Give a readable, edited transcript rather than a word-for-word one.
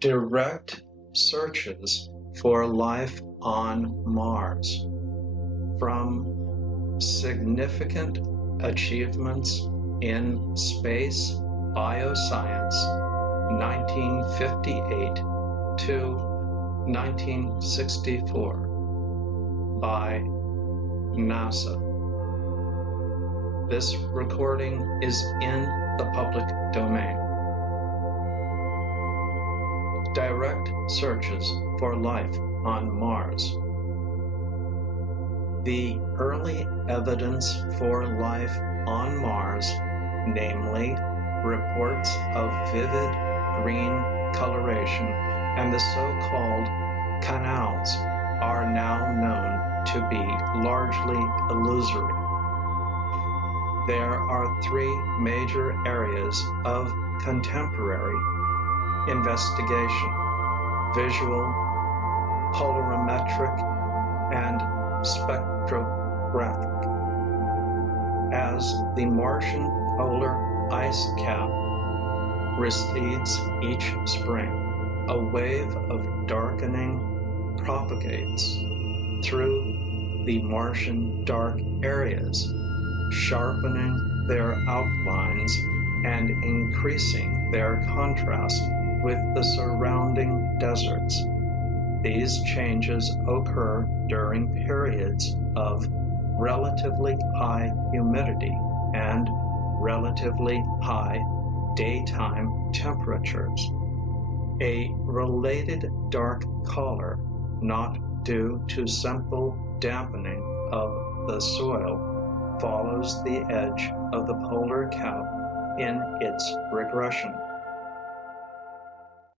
direct searches for life on Mars. From significant achievements in space bioscience 1958 to 1964 by NASA. This recording is in the public domain. Direct searches for life on Mars. The early evidence for life on Mars, namely reports of vivid green coloration and the so-called canals, are now known to be largely illusory. There are three major areas of contemporary investigation: visual, polarimetric, and spectrographic. As the Martian polar ice cap recedes each spring, a wave of darkening propagates through the Martian dark areas, sharpening their outlines and increasing their contrast with the surrounding deserts. These changes occur during periods of relatively high humidity and relatively high daytime temperatures. A related dark color, not due to simple dampening of the soil, follows the edge of the polar cap in its regression.